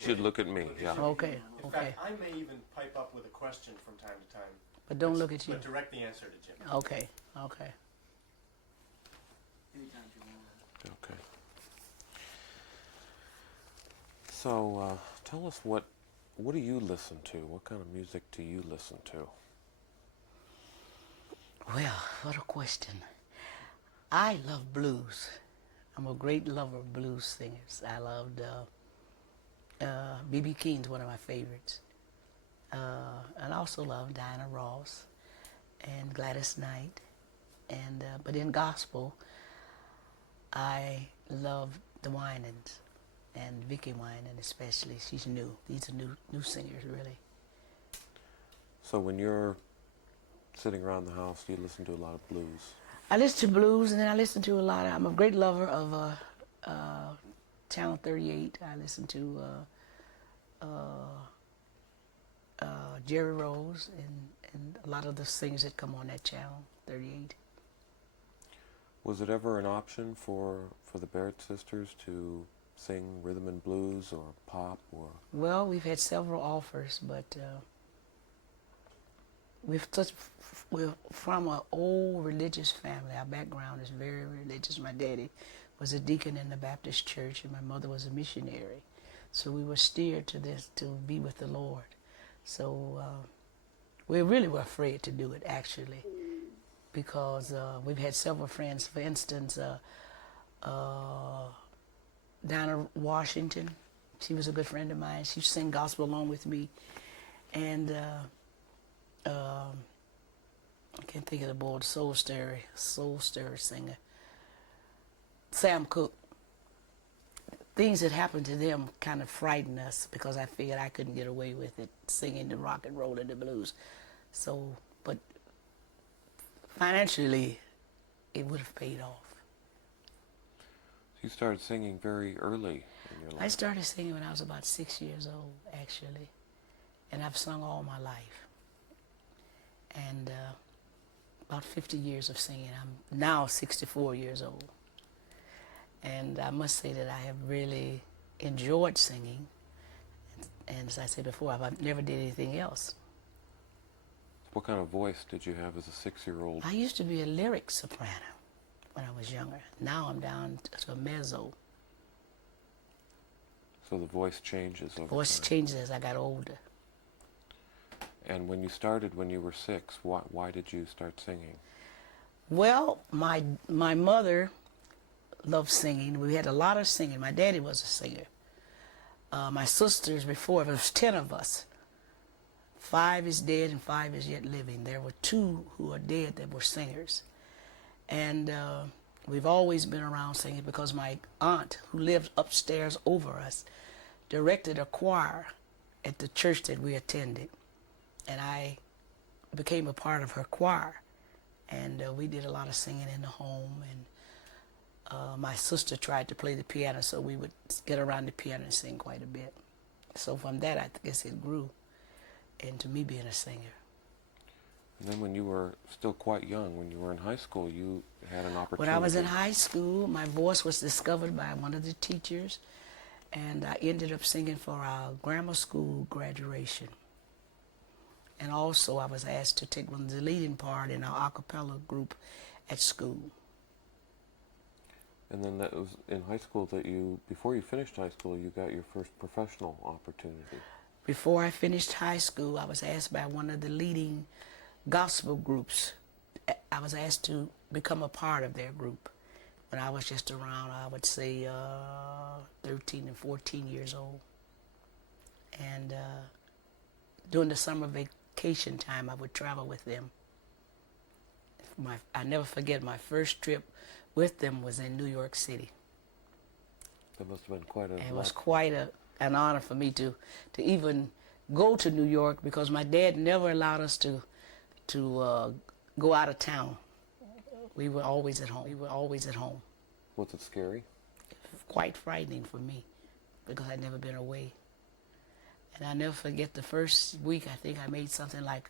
You should look at me, yeah. Okay, In okay. fact, I may even pipe up with a question from time to time. But don't look at you. But direct the answer to Jim. Okay, okay. Okay. So, tell us what do you listen to? What kind of music do you listen to? Well, what a question. I love blues. I'm a great lover of blues singers. I loved B.B. King's one of my favorites. And I also love Diana Ross and Gladys Knight. And but in gospel, I love the Winans and Vicki Winan especially. She's new. These are new singers, really. So when you're sitting around the house, do you listen to a lot of blues? I listen to blues, and then I listen to a lot of, I'm a great lover of Channel 38. I listen to Jerry Rose and a lot of the singers that come on that Channel 38. Was it ever an option for the Barrett Sisters to sing rhythm and blues or pop or? Well, we've had several offers, but we're from an old religious family. Our background is very religious. My daddy was a deacon in the Baptist church, and my mother was a missionary. So we were steered to this, to be with the Lord. So we really were afraid to do it, actually, because we've had several friends. For instance, Dinah Washington, she was a good friend of mine. She sang gospel along with me. And I can't think of the boy, soul stirrer singer, Sam Cooke. Things that happened to them kind of frightened us because I figured I couldn't get away with it, singing the rock and roll and the blues. So, but financially, it would have paid off. You started singing very early in your life. I started singing when I was about 6 years old, actually, and I've sung all my life. And about 50 years of singing. I'm now 64 years old. And I must say that I have really enjoyed singing. And as I said before, I've never did anything else. What kind of voice did you have as a 6-year-old? I used to be a lyric soprano when I was younger. Now I'm down to a mezzo. So the voice changes over Voice time. changes as I got older. And when you started when you were 6, why did you start singing? Well, my mother loved singing. We had a lot of singing. My daddy was a singer. My sisters, before, there was 10 of us. 5 is dead and 5 is yet living. There were 2 who are dead that were singers. And we've always been around singing because my aunt, who lived upstairs over us, directed a choir at the church that we attended. And I became a part of her choir. And we did a lot of singing in the home. And my sister tried to play the piano, so we would get around the piano and sing quite a bit. So from that, I guess it grew into me being a singer. And then when you were still quite young, when you were in high school, you had an opportunity. When I was in high school, my voice was discovered by one of the teachers, and I ended up singing for our grammar school graduation. And also I was asked to take one of the leading part in our a cappella group at school. And then that was in high school that before you finished high school, you got your first professional opportunity. Before I finished high school, I was asked by one of the leading gospel groups. I was asked to become a part of their group when I was just around, I would say, 13 and 14 years old. And during the summer vacation time, I would travel with them. I never forget, my first trip with them was in New York City. That must have been quite a... And it was quite an honor for me to even go to New York, because my dad never allowed us to go out of town. We were always at home. Was it scary? Quite frightening for me, because I'd never been away. And I never forget the first week, I think I made something like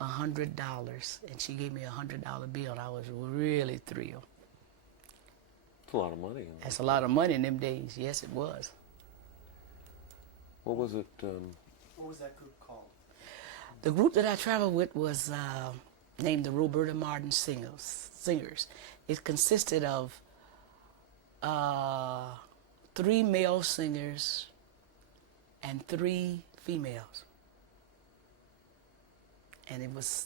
$100, and she gave me a $100 bill. I was really thrilled. That's a lot of money. That's a lot of money in them days. Yes, it was. What was it? What was that group called? The group that I traveled with was named the Roberta Martin Singers. It consisted of 3 male singers and 3 females. And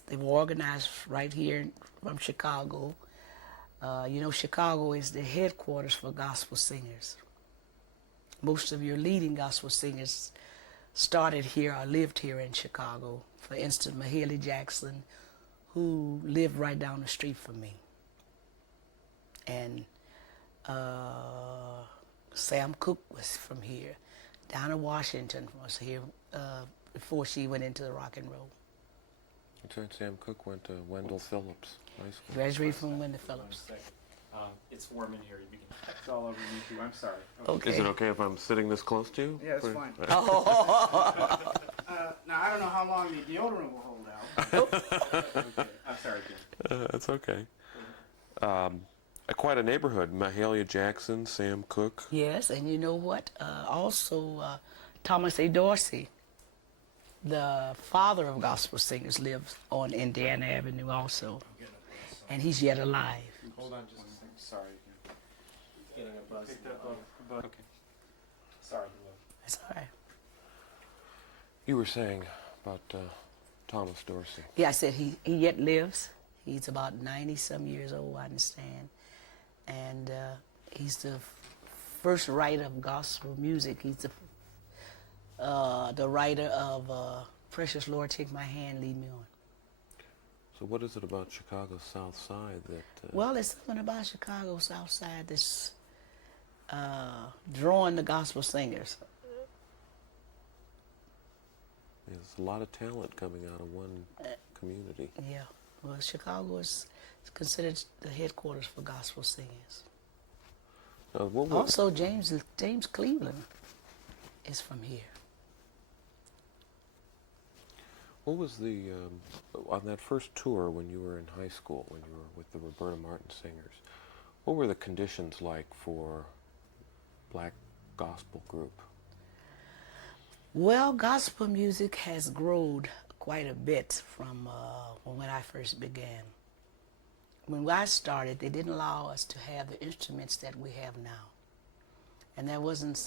they were organized right here from Chicago. You know, Chicago is the headquarters for gospel singers. Most of your leading gospel singers started here or lived here in Chicago. For instance, Mahalia Jackson, who lived right down the street from me. And Sam Cooke was from here. Donna Washington was here before she went into the rock and roll. That's right, Sam Cooke went to Wendell Phillips High School. Graduated from Wendell Phillips. It's warm in here. It's all over me too. I'm sorry. Okay. Is it okay if I'm sitting this close to you? Yeah, it's fine. Oh. Now I don't know how long the deodorant will hold out. Okay. I'm sorry, Jim. That's okay. Quite a neighborhood. Mahalia Jackson, Sam Cooke. Yes, and you know what? Also, Thomas A. Dorsey, the father of gospel singers, lives on Indiana Avenue also. And he's yet alive. Hold on just a second. Sorry. Getting a buzz. Picked up a bug. Okay. Sorry, That's all right. You were saying about Thomas Dorsey. Yeah, I said he yet lives. He's about 90-some years old, I understand. And he's the first writer of gospel music. He's the writer of Precious Lord, Take My Hand, Lead Me On. So what is it about Chicago's South Side that... Well, it's something about Chicago South Side that's drawing the gospel singers. There's a lot of talent coming out of one community. Yeah, well, Chicago is considered the headquarters for gospel singers. What was, Also, James Cleveland is from here. what was the... on that first tour when you were in high school, when you were with the Roberta Martin Singers, what were the conditions like for black gospel group? Well, gospel music has grown quite a bit from when I first began. When I started, they didn't allow us to have the instruments that we have now, and there wasn't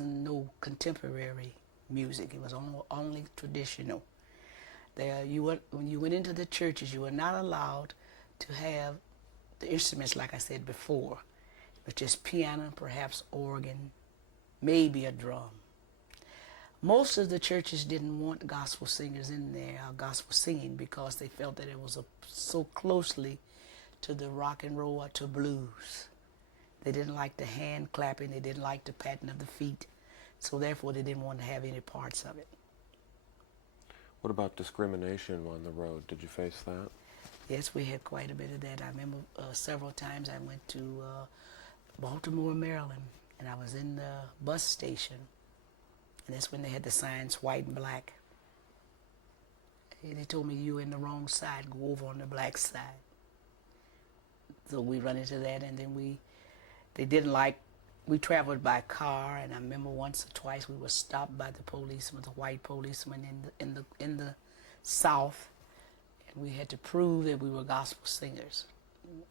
no contemporary music. It was only traditional. When you went into the churches, you were not allowed to have the instruments like I said before, which is piano, perhaps organ, maybe a drum. Most of the churches didn't want gospel singers in there, gospel singing, because they felt that it was so closely to the rock and roll or to blues. They didn't like the hand clapping, they didn't like the patting of the feet, so therefore they didn't want to have any parts of it. What about discrimination on the road? Did you face that? Yes, we had quite a bit of that. I remember several times I went to Baltimore, Maryland, and I was in the bus station, and that's when they had the signs white and black. And they told me, "You're in the wrong side, go over on the black side." So we run into that, and then they didn't like, we traveled by car, and I remember once or twice we were stopped by the policeman, the white policeman in the South, and we had to prove that we were gospel singers.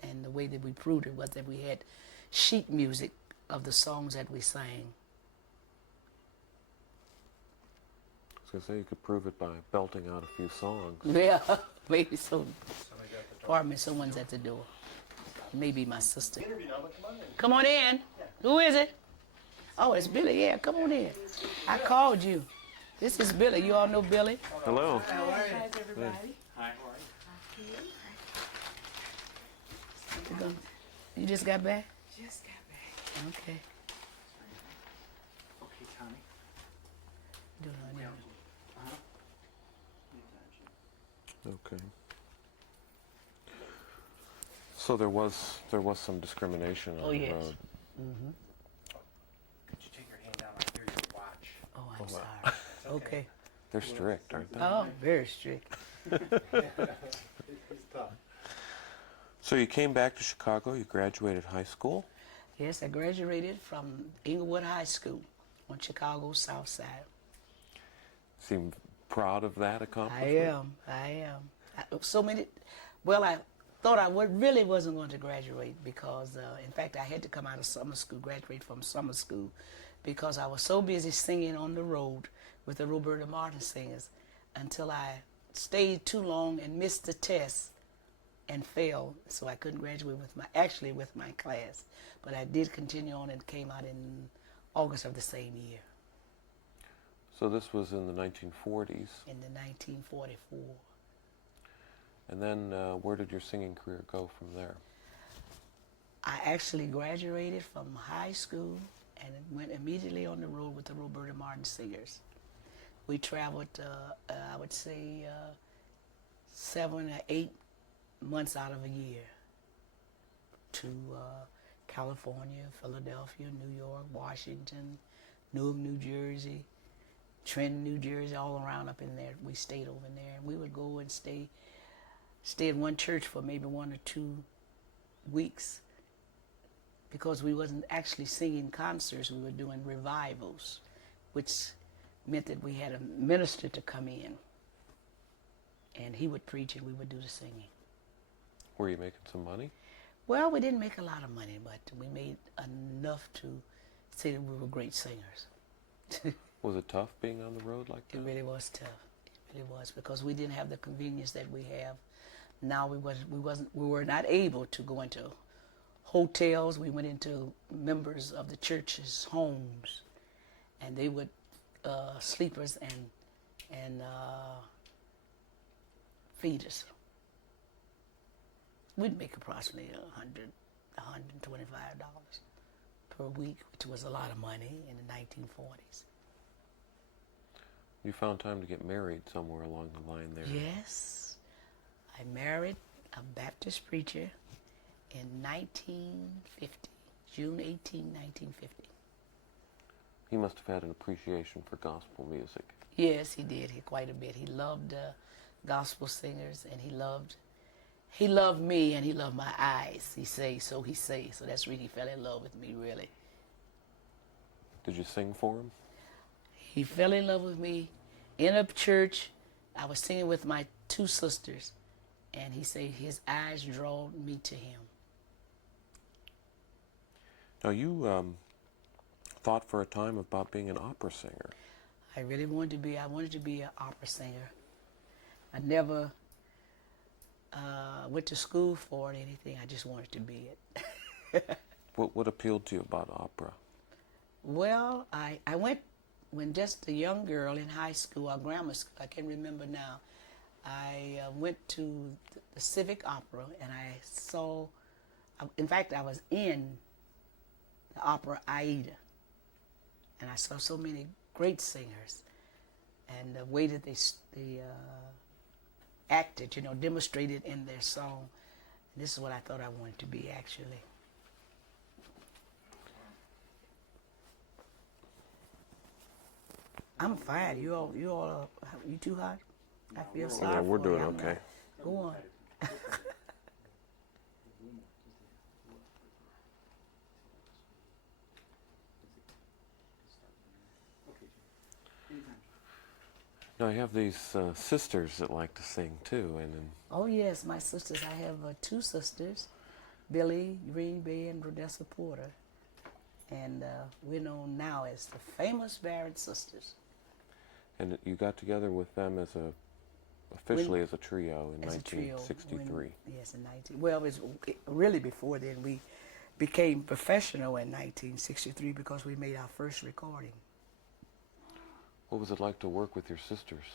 And the way that we proved it was that we had sheet music of the songs that we sang. I was going to say you could prove it by belting out a few songs. Yeah, maybe so. Pardon me, someone's at the door. Maybe my sister. Interview now, but come on in. Come on in. Who is it? Oh, it's Billy. Yeah, come on in. I called you. This is Billy. You all know Billy? Hello. How are you? How's everybody? Hi. You just got back? Just got back. Okay. Okay, Tommy. Doing all right. Okay. So there was some discrimination on Oh, the yes. road. Mm-hmm. Could you take your hand down? I hear your watch. Oh, I'm Oh, wow. sorry. Okay. They're strict, aren't they? Oh, very strict. It's tough. So you came back to Chicago. You graduated high school. Yes, I graduated from Inglewood High School. on Chicago's South Side. Seem proud of that I accomplishment? am. So many. Well, I thought I really wasn't going to graduate because, in fact, I had to come out of summer school, graduate from summer school, because I was so busy singing on the road with the Roberta Martin singers until I stayed too long and missed the test and failed, so I couldn't graduate with my class. But I did continue on and came out in August of the same year, So this was in the 1940s. in the 1944. And then where did your singing career go from there? I actually graduated from high school and went immediately on the road with the Roberta Martin singers. We traveled, I would say, 7 or 8 months out of a year to California, Philadelphia, New York, Washington, Newark, New Jersey, Trenton, New Jersey, all around up in there. We stayed over there. And we would go and stay at one church for maybe 1 or 2 weeks because we wasn't actually singing concerts. We were doing revivals, which meant that we had a minister to come in, and he would preach and we would do the singing. Were you making some money? Well, we didn't make a lot of money, but we made enough to say that we were great singers. Was it tough being on the road like It that? really was tough. It really was, because we didn't have the convenience that we have now. We were not able to go into hotels. We went into members of the church's homes, and they would sleep us and feed us. We'd make approximately $125 per week, which was a lot of money in the 1940s. You found time to get married somewhere along the line there. Yes, I married a Baptist preacher in 1950, June 18, 1950. He must have had an appreciation for gospel music. Yes, he did. Quite a bit. He loved gospel singers, and he loved me, and he loved my eyes. He say. So that's really, he fell in love with me, really. Did you sing for him? He fell in love with me in a church. I was singing with my 2 sisters, and he said his eyes drew me to him. Now you thought for a time about being an opera singer. I really wanted to be. I wanted to be an opera singer. I never went to school for it or anything. I just wanted to be it. What appealed to you about opera? Well, I went when just a young girl in high school or grammar school. I can't remember now. I went to the Civic Opera, and I saw. In fact, I was in the opera Aida, and I saw so many great singers, and the way that they acted, demonstrated in their song. And this is what I thought I wanted to be, actually. I'm fine. You too hot? I feel sorry Yeah, we're for doing you. okay. Go on. Now you have these sisters that like to sing too, and Oh yes, my sisters. I have 2 sisters, Billy Green Bay and Rodessa Porter, and we're known now as the famous Barrett Sisters. and you got together with them as officially as a trio in As a trio, 1963. Yes, in 19. Well, it was really before then. We became professional in 1963 because we made our first recording. What was it like to work with your sisters?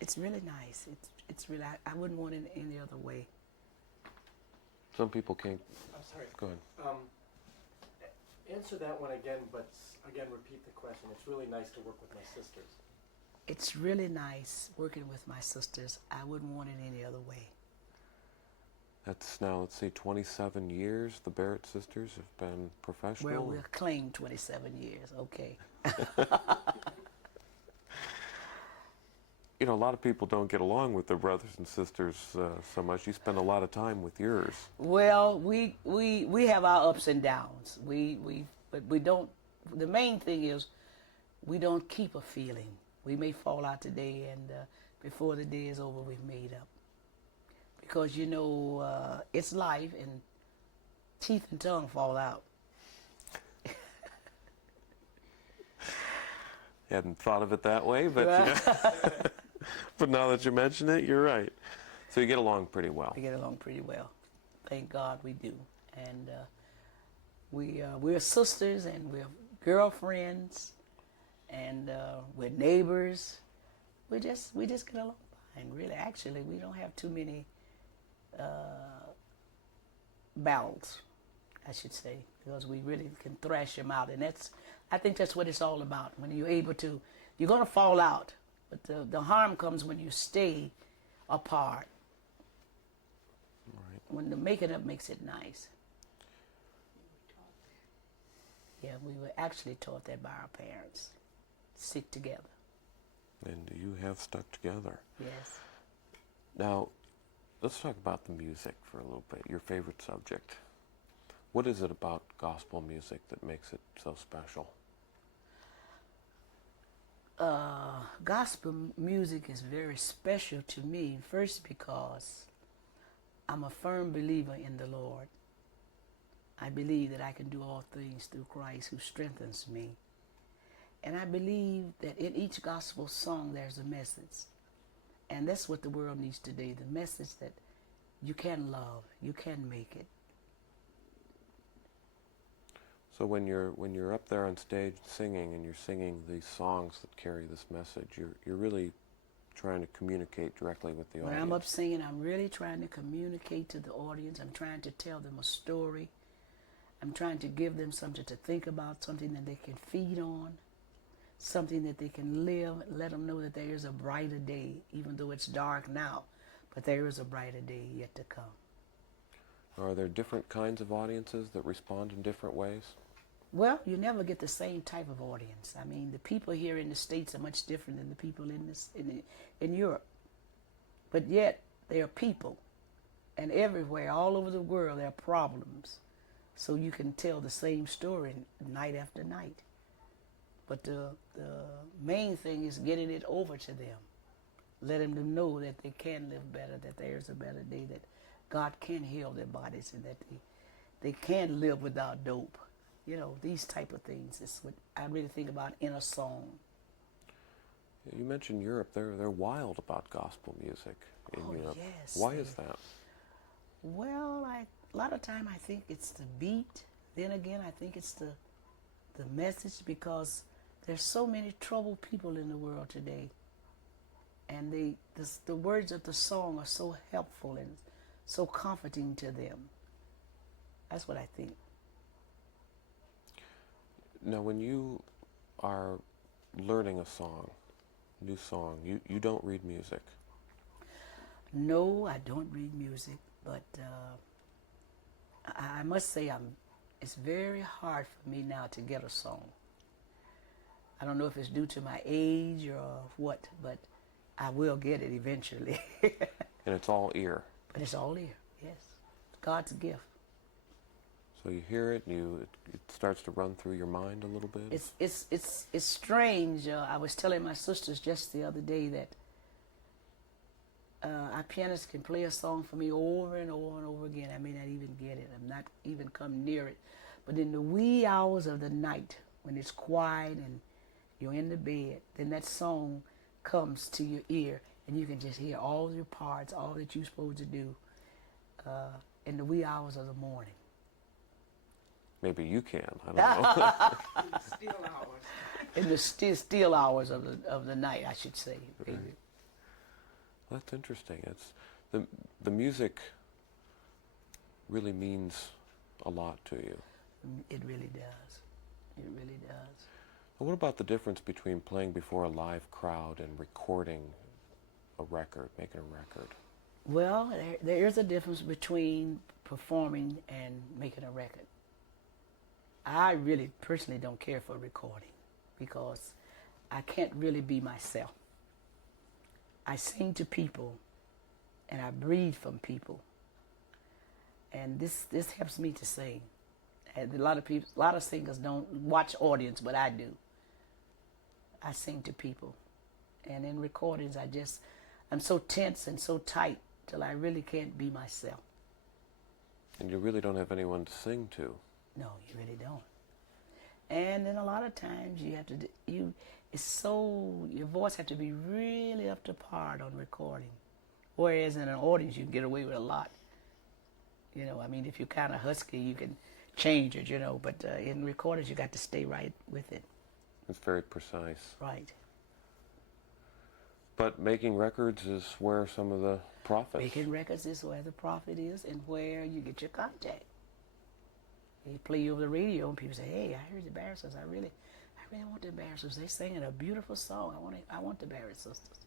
It's really nice. It's really. I wouldn't want it any other way. Some people can't. I'm sorry. Go ahead. Answer that one again, but again repeat the question. It's really nice to work with my sisters. It's really nice working with my sisters. I wouldn't want it any other way. That's now, let's see, 27 years the Barrett Sisters have been professional. Well, we'll claim 27 years. Okay. You know, a lot of people don't get along with their brothers and sisters so much. You spend a lot of time with yours. Well, we have our ups and downs. But we don't. The main thing is we don't keep a feeling. We may fall out today, and before the day is over, we've made up. Because, you know, it's life, and teeth and tongue fall out. Hadn't thought of it that way, but but now that you mention it, you're right. So you get along pretty well. We get along pretty well. Thank God we do. And we're sisters, and we're girlfriends, and we're neighbors. We just get along fine. Really, actually, we don't have too many battles, I should say, because we really can thrash them out. And I think that's what it's all about. When you're able to, you're going to fall out, but the harm comes when you stay apart. Right. When the making up makes it nice. Yeah, we were actually taught that by our parents. Stick together. And you have stuck together. Yes. Now, let's talk about the music for a little bit. Your favorite subject. What is it about gospel music that makes it so special? Gospel music is very special to me, first because I'm a firm believer in the Lord. I believe that I can do all things through Christ who strengthens me. And I believe that in each gospel song there's a message. And that's what the world needs today, the message that you can love, you can make it. So when you're up there on stage singing, and you're singing these songs that carry this message, you're really trying to communicate directly with the audience. When I'm up singing, I'm really trying to communicate to the audience. I'm trying to tell them a story. I'm trying to give them something to think about, something that they can feed on, something that they can live, let them know that there is a brighter day, even though it's dark now, but there is a brighter day yet to come. Are there different kinds of audiences that respond in different ways? Well, you never get the same type of audience. I mean, the people here in the States are much different than the people in Europe. But yet, they are people. And everywhere, all over the world, there are problems. So you can tell the same story night after night. But the main thing is getting it over to them. Letting them know that they can live better, that there's a better day, that God can heal their bodies, and that they can live without dope. You know, these type of things is what I really think about in a song. You mentioned Europe. They're wild about gospel music in Europe. Yes. Why is that? Well, a lot of time I think it's the beat. Then again, I think it's the message, because there's so many troubled people in the world today. And the words of the song are so helpful and so comforting to them. That's what I think. Now, when you are learning a song, new song, you don't read music. No, I don't read music, but I must say it's very hard for me now to get a song. I don't know if it's due to my age or what, but I will get it eventually. And it's all ear. But it's all ear, yes. God's gift. So you hear it, and it starts to run through your mind a little bit? It's strange. I was telling my sisters just the other day that our pianist can play a song for me over and over and over again. I may not even get it. I'm not even come near it. But in the wee hours of the night, when it's quiet and you're in the bed, then that song comes to your ear, and you can just hear all your parts, all that you're supposed to do in the wee hours of the morning. Maybe you can. I don't know. Still hours. In the still hours of the night, I should say. Right. That's interesting. It's the music really means a lot to you. It really does. It really does. What about the difference between playing before a live crowd and recording a record, making a record? Well, there is a difference between performing and making a record. I really personally don't care for recording because I can't really be myself. I sing to people and I breathe from people. And this helps me to sing. And a lot of singers don't watch audience, but I do. I sing to people. And in recordings, I'm so tense and so tight till I really can't be myself. And you really don't have anyone to sing to. No, you really don't. And then a lot of times you have to, your voice have to be really up to par on recording. Whereas in an audience, you can get away with a lot. You know, I mean, if you're kind of husky, you can change it, you know, but in recordings, you got to stay right with it. It's very precise. Right. But making records is where some of the profits. Making records is where the profit is and where you get your contact. You play over the radio and people say, "Hey, I heard the Barrett Sisters. I really want the Barrett Sisters. They singing a beautiful song. I want the Barrett Sisters."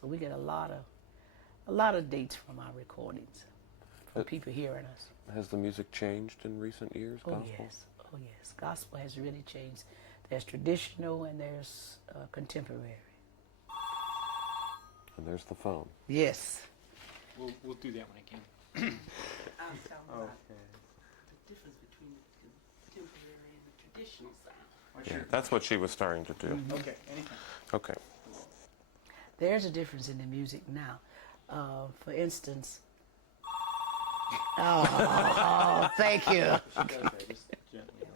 So we get a lot of dates from our recordings, from people hearing us. Has the music changed in recent years, gospel? Oh yes. Gospel has really changed. There's traditional and there's contemporary. And there's the phone. Yes. We'll do that when I can. I was talking about Okay. the difference between the contemporary and the traditional sound. What's Yeah, your- that's what she was starting to do. Okay, anytime. Okay. There's a difference in the music now. For instance, oh, thank you. Just gently.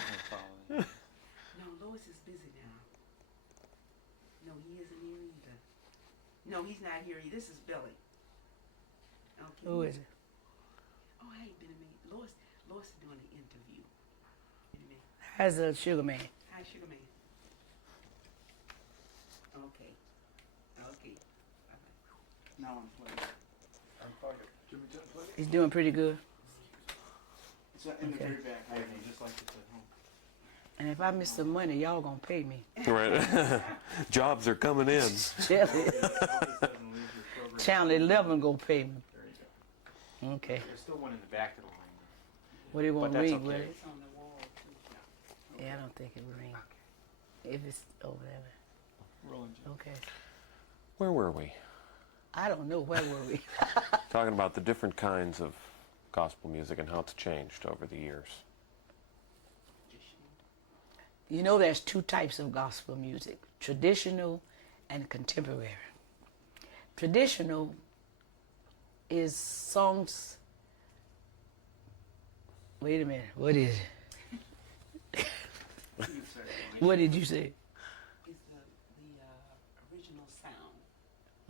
Don't follow. No, Lois is busy now. No, he isn't here either. No, he's not here either. This is Billy. Okay. Who is it? Oh, I ain't been a minute. Lois is doing an interview. In a minute. How's the sugar man? Hi, Sugar Man. Okay. Okay. Bye-bye. Now unplug it. Unplug it. Jimmy, just unplug it. He's doing pretty good. It's in the Okay. very back. I just like this at home. And if I miss some money, y'all gonna pay me. Right. Jobs are coming in. Channel 11 gonna pay me. There you go. Okay. There's still one in the back of the line. What do you want But to that's read okay. with it? It's on the wall, too. Yeah, I don't think it will ring. If it's over there. Rolling Jim. Okay. Where were we? I don't know. Where were we? Talking about the different kinds of gospel music and how it's changed over the years. You know there's two types of gospel music, traditional and contemporary. Traditional is songs. Wait a minute, what is it? You can say it. What did you say? It's the original sound.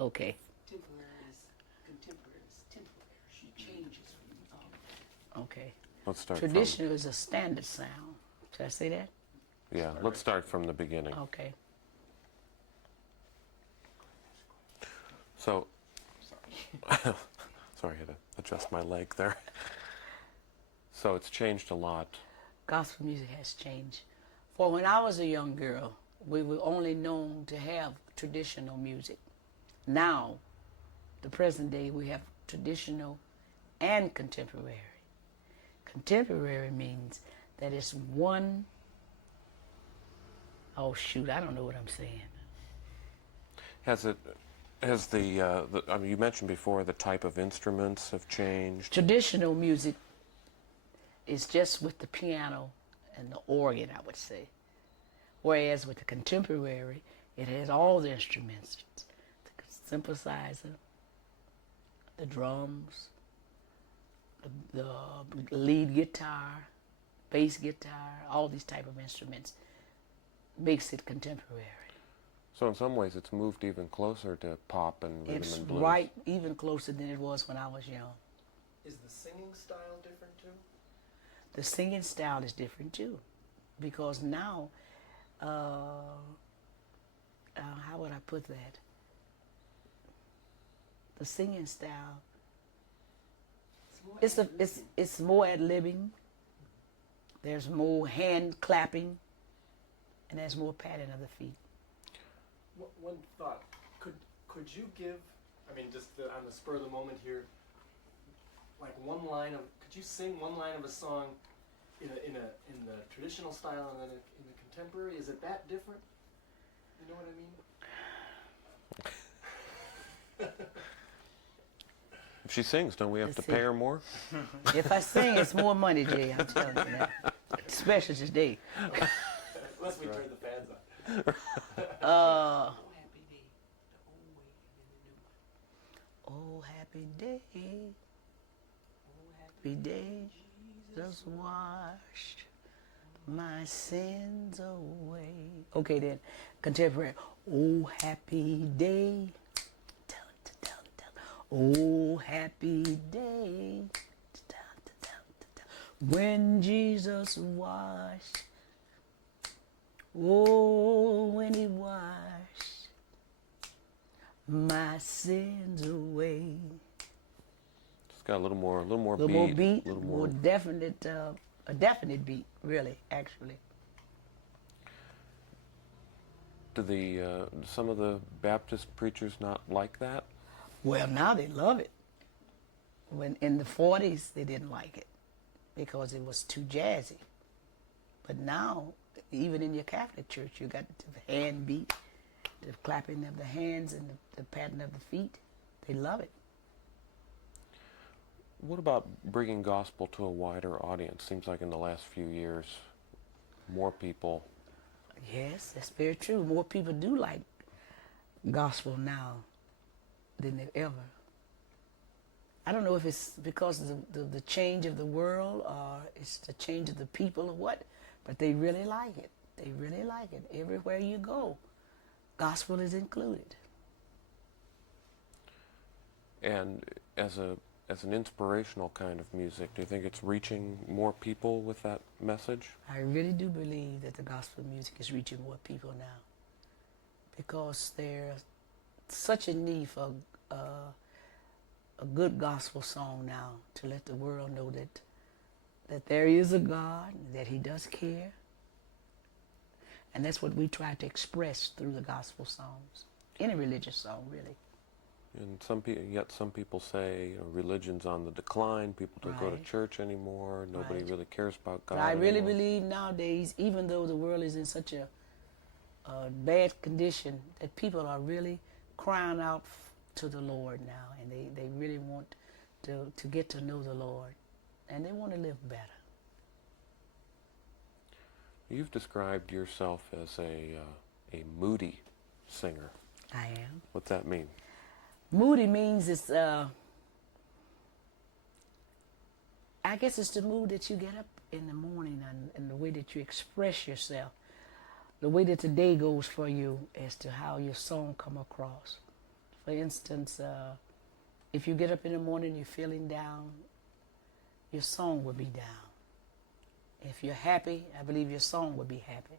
Okay, Contemporary is temporary. She changes from okay. Let's start Traditional is a standard sound. Should I say that? from... Yeah, let's start from the beginning. Okay. So... Sorry, I had to adjust my leg there. So it's changed a lot. Gospel music has changed. For when I was a young girl, we were only known to have traditional music. Now, the present day, we have traditional and contemporary. Contemporary means that it's one, oh shoot, I don't know what I'm saying. I mean, you mentioned before the type of instruments have changed. Traditional music is just with the piano and the organ, I would say. Whereas with the contemporary, it has all the instruments, the synthesizer, the drums, the lead guitar, bass guitar, all these type of instruments makes it contemporary. So in some ways it's moved even closer to pop and rhythm It's and blues. right even closer than it was when I was young. Is the singing style different too? The singing style is different too, because now, how would I put that? The singing style, it's more ad-libbing. There's more hand clapping, and there's more patting of the feet. One thought: could you give? I mean, just on the spur of the moment here, like one line of. Could you sing one line of a song in the traditional style and then in the contemporary? Is it that different? You know what I mean? If she sings, don't we have Let's to pay her more? If I sing, it's more money, Jay. I'm telling you that, especially today. Unless we turn the fans on. Uh, Oh, happy day. The old way and then the new one. oh, happy day, Oh, happy day, just wash my sins away. Okay, then, contemporary. Oh, happy day. Dun, dun, dun, dun. Oh, happy day. Dun, dun, dun, dun, dun. When Jesus washed. Oh, when he washed my sins away. It's got a little more A little more beat, a little more more. definite, a definite beat, really, actually. Do some of the Baptist preachers not like that? Well, now they love it. When in the 40s, they didn't like it because it was too jazzy. But now, even in your Catholic church, you got the hand beat, the clapping of the hands and the patting of the feet. They love it. What about bringing gospel to a wider audience? Seems like in the last few years, more people. Yes, that's very true. More people do like gospel now than they've ever. I don't know if it's because of the change of the world or it's the change of the people or what, but they really like it. They really like it. Everywhere you go, gospel is included. And as an inspirational kind of music, do you think it's reaching more people with that message? I really do believe that the gospel music is reaching more people now because there's such a need for a good gospel song now to let the world know that there is a God, that he does care. And that's what we try to express through the gospel songs. Any religious song, really. And yet some people say, religion's on the decline. People don't go to Right. church anymore. Nobody Right. really cares about God But I really anymore. believe nowadays, even though the world is in such a bad condition, that people are really crying out to the Lord now, and they really want to get to know the Lord, and they want to live better. You've described yourself as a moody singer. I am. What's that mean? Moody means it's, I guess it's the mood that you get up in the morning and the way that you express yourself, the way that the day goes for you as to how your song come across. For instance, if you get up in the morning, you're feeling down, your song will be down. If you're happy, I believe your song will be happy.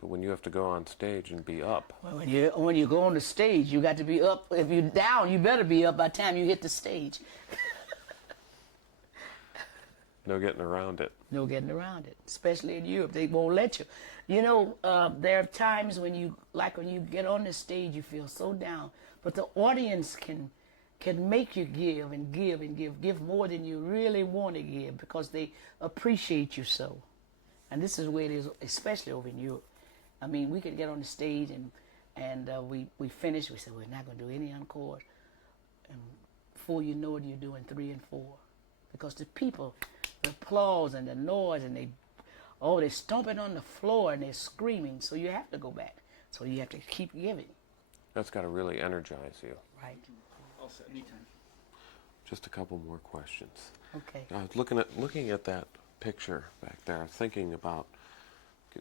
But when you have to go on stage and be up, Well, when you go on the stage, you got to be up. If you're down, you better be up by the time you hit the stage. no getting around it. No getting around it, especially in Europe. They won't let you. You know, there are times when you get on the stage, you feel so down, but the audience can make you give and give and give more than you really want to give because they appreciate you so. And this is where it is, especially over in Europe. I mean, we could get on the stage and we finish. We say we're not going to do any encore, and before you know it, you're doing 3 and 4, because the people, the applause and the noise, and they're stomping on the floor and they're screaming. So you have to go back. So you have to keep giving. That's got to really energize you. Right. All set. Anytime. Just a couple more questions. Okay. I was looking at that picture back there, thinking about,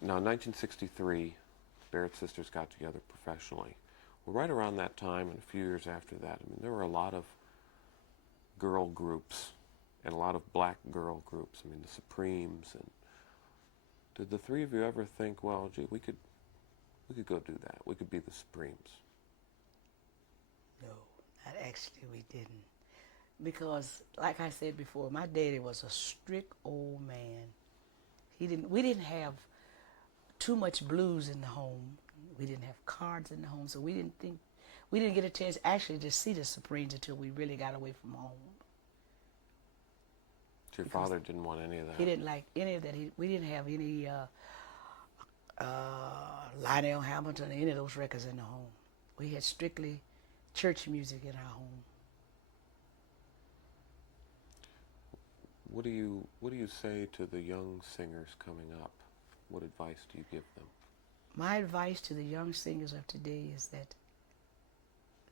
now in 1963, Barrett Sisters got together professionally. Well, right around that time and a few years after that, I mean, there were a lot of girl groups and a lot of black girl groups. I mean, the Supremes. And did the three of you ever think, well, gee, we could go do that. We could be the Supremes. No, not actually, we didn't. Because, like I said before, my daddy was a strict old man. We didn't have too much blues in the home. We didn't have cards in the home, so we didn't get a chance actually to see the Supremes until we really got away from home. Your father didn't want any of that. He didn't like any of that. We didn't have any Lionel Hamilton or any of those records in the home. We had strictly church music in our home. What do you say to the young singers coming up? What advice do you give them? My advice to the young singers of today is that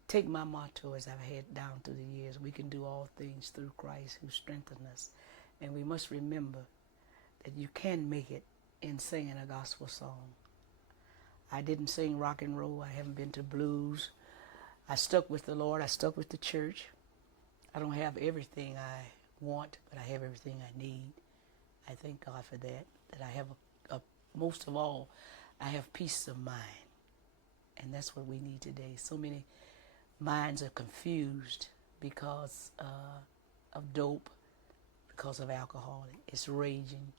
take my motto as I've had down through the years. We can do all things through Christ who strengthens us. And we must remember that you can make it in singing a gospel song. I didn't sing rock and roll. I haven't been to blues. I stuck with the Lord. I stuck with the church. I don't have everything I want, but I have everything I need. I thank God for that. That I have most of all, I have peace of mind. And that's what we need today. So many minds are confused because of dope, because of alcohol. It's raging.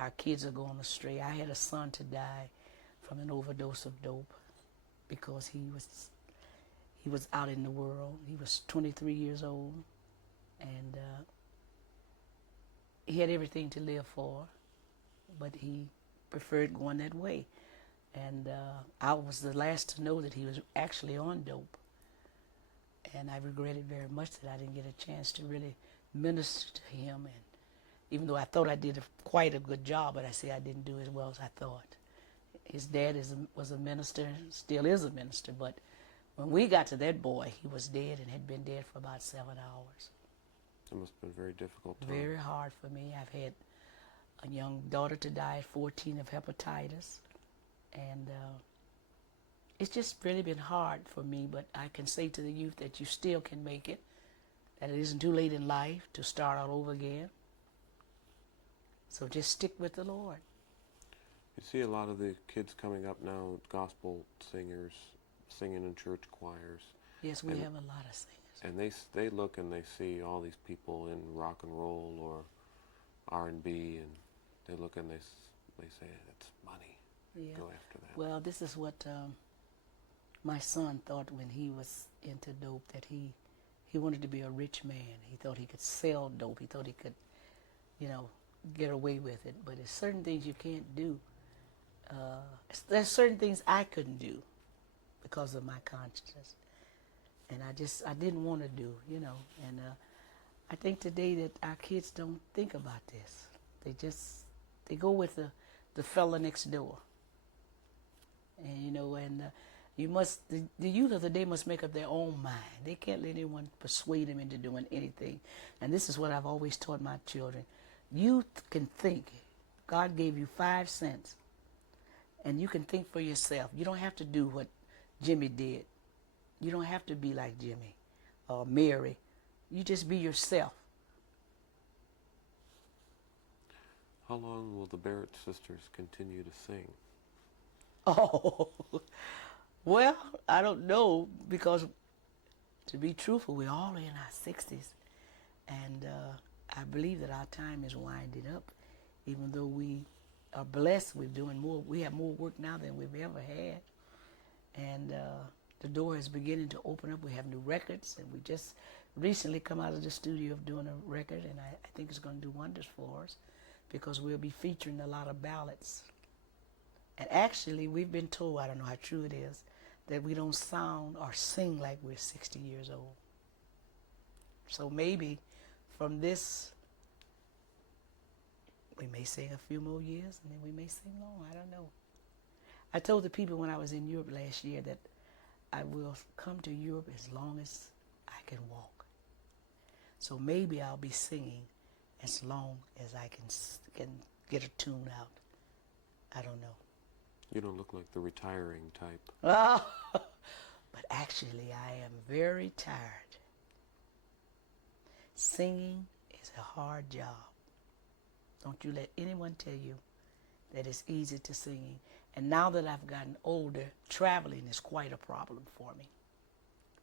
Our kids are going astray. I had a son to die from an overdose of dope because he was out in the world. He was 23 years old, and he had everything to live for, but he preferred going that way. And I was the last to know that he was actually on dope. And I regretted very much that I didn't get a chance to really minister to him. And even though I thought I did quite a good job, but I say I didn't do as well as I thought. His dad was a minister, still is a minister, but when we got to that boy, he was dead and had been dead for about 7 hours. It must have been very difficult time. Very hard for me. I've had a young daughter to die at 14 of hepatitis. And it's just really been hard for me, but I can say to the youth that you still can make it, that it isn't too late in life to start all over again. So just stick with the Lord. You see a lot of the kids coming up now, gospel singers, singing in church choirs. Yes, we have a lot of singers. And they look and they see all these people in rock and roll or R&B, and they look and they say, it's money. Yeah. Go after that. Well, this is what my son thought when he was into dope, that he wanted to be a rich man. He thought he could sell dope. He thought he could, get away with it. But there's certain things you can't do. There's certain things I couldn't do because of my conscience. And I didn't want to do, And I think today that our kids don't think about this. They go with the fella next door. And, the youth of the day must make up their own mind. They can't let anyone persuade them into doing anything. And this is what I've always taught my children. Youth can think. God gave you 5 cents. And you can think for yourself. You don't have to do what Jimmy did. You don't have to be like Jimmy or Mary. You just be yourself. How long will the Barrett Sisters continue to sing? Oh, well, I don't know, because to be truthful, we're all in our 60s. And I believe that our time is winding up. Even though we are blessed, we have more work now than we've ever had. And the door is beginning to open up. We have new records, and we just recently come out of the studio of doing a record, and I think it's going to do wonders for us, because we'll be featuring a lot of ballads. And actually, we've been told, I don't know how true it is, that we don't sound or sing like we're 60 years old. So maybe from this, we may sing a few more years, and then we may sing long. I don't know. I told the people when I was in Europe last year that I will come to Europe as long as I can walk. So maybe I'll be singing as long as I can get a tune out. I don't know. You don't look like the retiring type. Oh, but actually I am very tired. Singing is a hard job. Don't you let anyone tell you that it's easy to sing. And now that I've gotten older, traveling is quite a problem for me,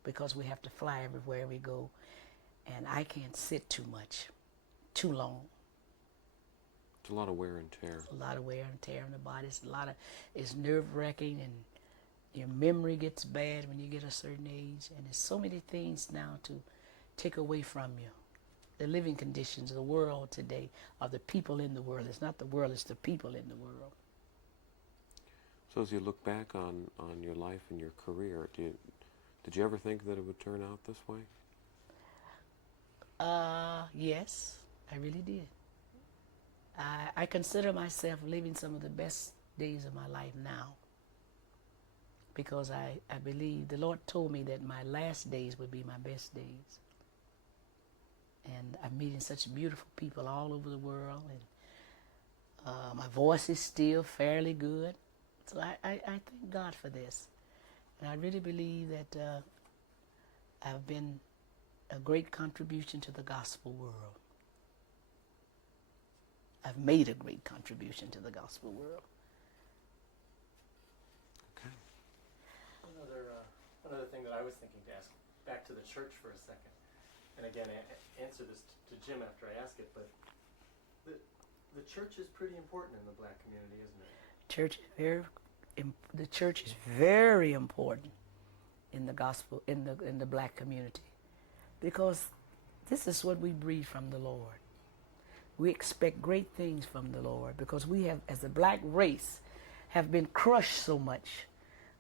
because we have to fly everywhere we go, and I can't sit too much, too long. It's a lot of wear and tear. A lot of wear and tear on the body. It's nerve-wracking, and your memory gets bad when you get a certain age. And there's so many things now to take away from you. The living conditions of the world today are the people in the world. It's not the world, it's the people in the world. So as you look back on your life and your career, did you ever think that it would turn out this way? Yes, I really did. I consider myself living some of the best days of my life now, because I believe the Lord told me that my last days would be my best days. And I'm meeting such beautiful people all over the world, and my voice is still fairly good. So I thank God for this. And I really believe that I've been a great contribution to the gospel world. I've made a great contribution to the gospel world. Okay. Another thing that I was thinking to ask, back to the church for a second, and again, answer this to Jim after I ask it, but the church is pretty important in the black community, isn't it? The church is very important in the gospel, in the black community, because this is what we breathe from the Lord. We expect great things from the Lord, because we have, as a black race, have been crushed so much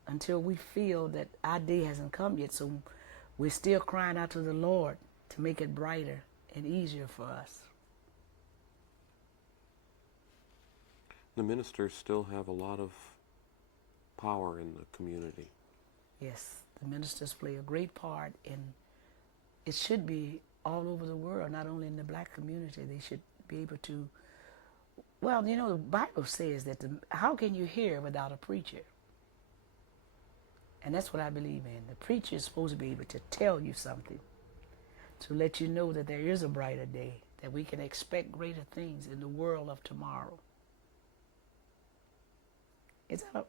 until we feel that our day hasn't come yet. So we're still crying out to the Lord to make it brighter and easier for us. The ministers still have a lot of power in the community. Yes, the ministers play a great part in, it should be all over the world, not only in the black community. They should be able to, well, you know, the Bible says that how can you hear without a preacher? And that's what I believe in. The preacher is supposed to be able to tell you something, to let you know that there is a brighter day, that we can expect greater things in the world of tomorrow.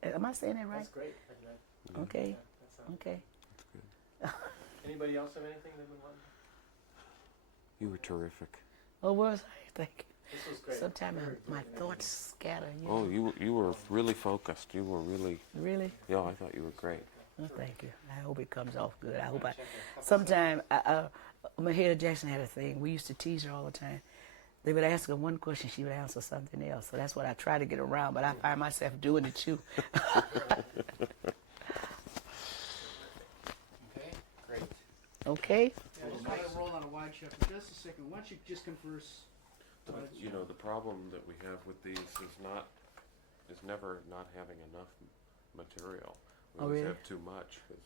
Am I saying that right? That's great. Okay. Yeah, that sounds Okay. That's good. Anybody else have anything they've been wanting? You were terrific. Oh, was I? Thank you. This was great. Sometimes Very my good. thoughts scatter. You Oh, know. you were really focused. You were really, Really? yeah, I thought you were great. Oh, thank you. I hope it comes off good. I hope Sometimes, Mahalia Jackson had a thing. We used to tease her all the time. They would ask her one question, she would answer something else. So that's what I try to get around, but I find myself doing it too. Okay, great. Okay? Yeah, I just want to roll on a wide shot for just a second. Why don't you just converse? You know, the problem that we have with these is never not having enough material. We Oh, always really? have too much. 'Cause